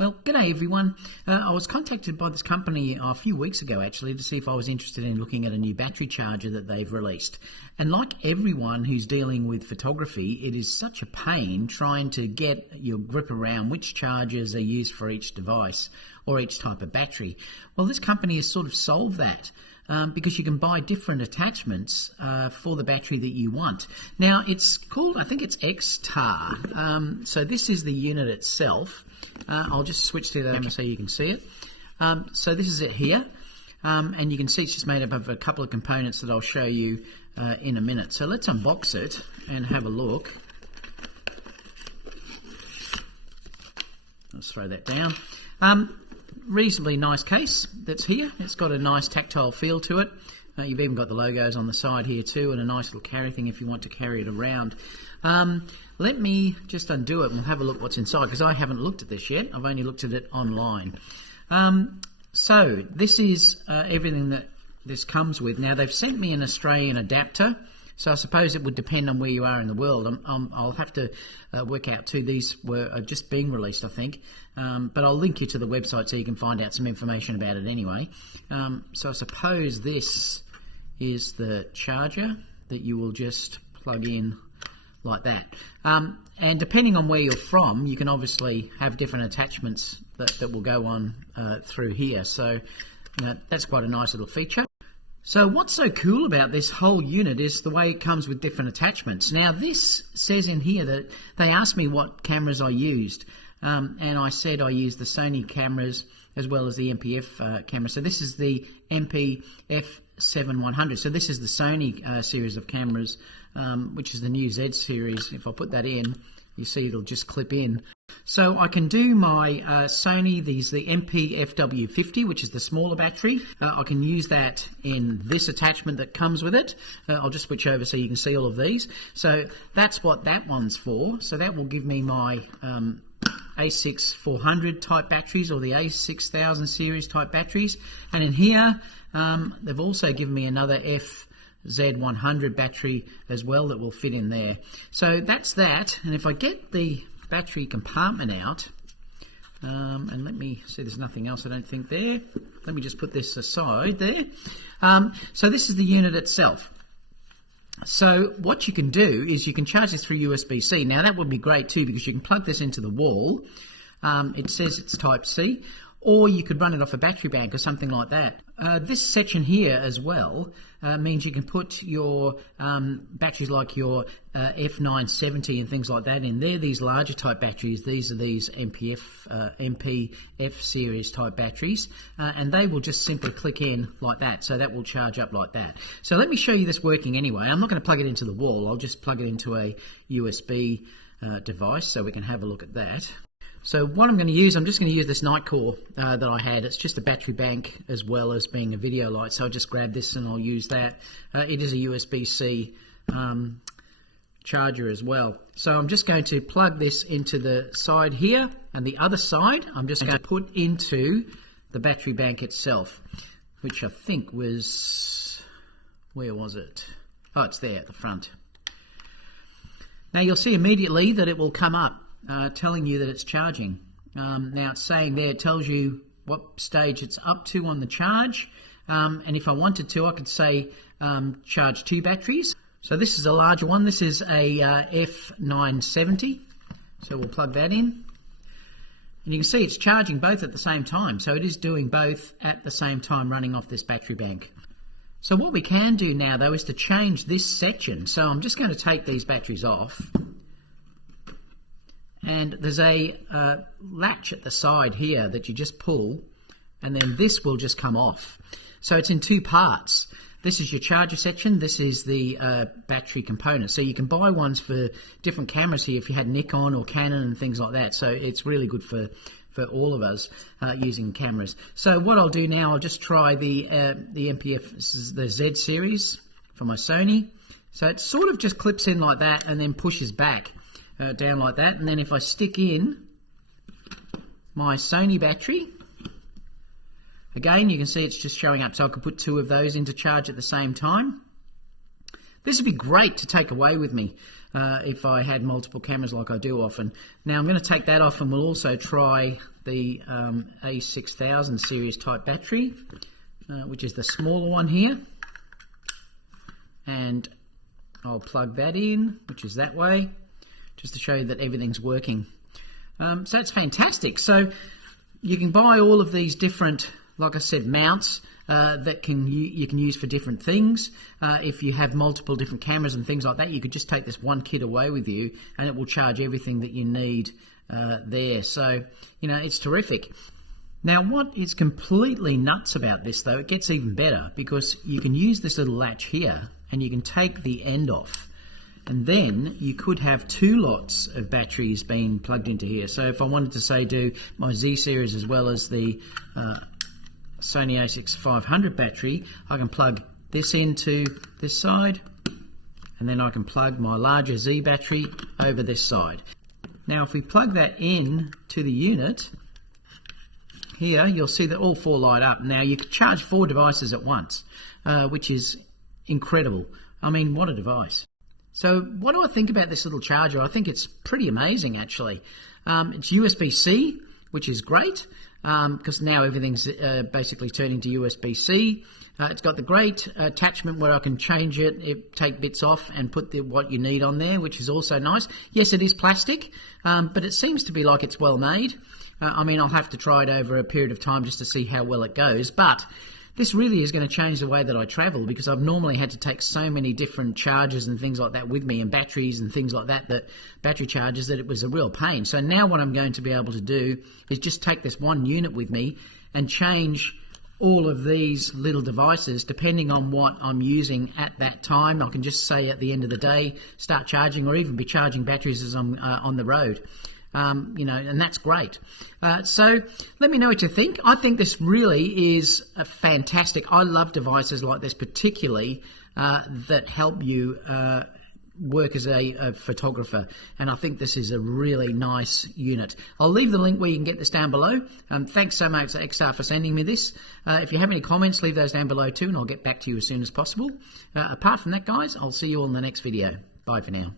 Well, g'day everyone. I was contacted by this company a few weeks ago actually to see if I was interested in looking at a new battery charger that they've released. And like everyone who's dealing with photography, it is such a pain trying to get your grip around which chargers are used for each device or each type of battery. Well, this company has sort of solved that. Because you can buy different attachments for the battery that you want. Now, it's called, I think it's XTAR. So this is the unit itself. I'll just switch to that over so you can see it. So this is it here. And you can see it's just made up of a couple of components that I'll show you in a minute. So let's unbox it and have a look. Let's throw that down. Reasonably nice case that's here. It's got a nice tactile feel to it. You've even got the logos on the side here too, and a nice little carry thing if you want to carry it around. Let me just undo it and we'll have a look what's inside, because I haven't looked at this yet. I've only looked at it online. So this is everything that this comes with. Now they've sent me an Australian adapter, so I suppose it would depend on where you are in the world. I'll have to work out too. These were just being released, I think. But I'll link you to the website so you can find out some information about it anyway. So I suppose this is the charger that you will just plug in like that. And depending on where you're from, you can obviously have different attachments that will go on through here. So that's quite a nice little feature. So what's so cool about this whole unit is the way it comes with different attachments. Now this says in here that they asked me what cameras I used, and I said I used the Sony cameras as well as the MPF camera. So this is the MPF-7-100. So this is the Sony series of cameras, which is the new Z series. If I put that in, you see it'll just clip in. So I can do my Sony, the MPFW50, which is the smaller battery. I can use that in this attachment that comes with it. I'll just switch over so you can see all of these. So that's what that one's for. So that will give me my A6400 type batteries or the A6000 series type batteries. And in here, they've also given me another FZ100 battery as well that will fit in there. So that's that. And if I get the battery compartment out, and let me see, there's nothing else I don't think there. Let me just put this aside there. So this is the unit itself. So what you can do is you can charge this through USB-C. Now that would be great too, because you can plug this into the wall. It says it's type C, or you could run it off a battery bank or something like that. This section here as well means you can put your batteries like your F970 and things like that in there. These larger type batteries, these are these MPF series type batteries, and they will just simply click in like that. So that will charge up like that. So let me show you this working anyway. I'm not going to plug it into the wall. I'll just plug it into a USB device so we can have a look at that. So what I'm going to use, I'm just going to use this Nightcore that I had. It's just a battery bank as well as being a video light. So I'll just grab this and I'll use that. It is a USB-C charger as well. So I'm just going to plug this into the side here, and the other side I'm just going to put into the battery bank itself, which I think was, where was it? Oh, it's there at the front. Now you'll see immediately that it will come up telling you that it's charging. Now it's saying there, it tells you what stage it's up to on the charge, and if I wanted to, I could say charge 2 batteries. So this is a larger one. This is a F970, so we'll plug that in, and you can see it's charging both at the same time. So it is doing both at the same time, running off this battery bank. So what we can do now though is to change this section. So I'm just going to take these batteries off. And there's a latch at the side here that you just pull, and then this will just come off. So it's in 2 parts. This is your charger section. This is the battery component. So you can buy ones for different cameras here if you had Nikon or Canon and things like that. So it's really good for all of us using cameras. So what I'll do now, I'll just try the MPF. This is the Z series from my Sony. So it sort of just clips in like that and then pushes back. Down like that, and then if I stick in my Sony battery, again you can see it's just showing up, so I could put 2 of those into charge at the same time. This would be great to take away with me if I had multiple cameras like I do often. Now I'm going to take that off, and we'll also try the A6000 series type battery, which is the smaller one here. And I'll plug that in, which is that way, just to show you that everything's working. So it's fantastic. So you can buy all of these different, like I said, mounts that you can use for different things. If you have multiple different cameras and things like that, you could just take this one kit away with you, and it will charge everything that you need there. So, you know, it's terrific. Now, what is completely nuts about this, though, it gets even better, because you can use this little latch here, and you can take the end off. And then you could have 2 lots of batteries being plugged into here. So if I wanted to, say, do my Z series as well as the Sony a6500 battery, I can plug this into this side, and then I can plug my larger Z battery over this side. Now if we plug that in to the unit, here you'll see that all 4 light up. Now you can charge 4 devices at once, which is incredible. I mean, what a device. So what do I think about this little charger? I think it's pretty amazing, actually. It's USB-C, which is great, because now everything's basically turning to USB-C. It's got the great attachment where I can change it, take bits off and put what you need on there, which is also nice. Yes, it is plastic, but it seems to be like it's well made. I mean, I'll have to try it over a period of time just to see how well it goes, but this really is going to change the way that I travel, because I've normally had to take so many different chargers and things like that with me, and batteries and things like that, battery chargers, that it was a real pain. So now what I'm going to be able to do is just take this one unit with me and change all of these little devices depending on what I'm using at that time. I can just say at the end of the day, start charging, or even be charging batteries as I'm on the road. You know, and that's great. So let me know what you think. I think this really is fantastic. I love devices like this, particularly that help you work as a photographer, and I think this is a really nice unit. I'll leave the link where you can get this down below. Thanks so much to XTAR for sending me this. If you have any comments, leave those down below too, and I'll get back to you as soon as possible. Apart from that, guys, I'll see you all in the next video. Bye for now.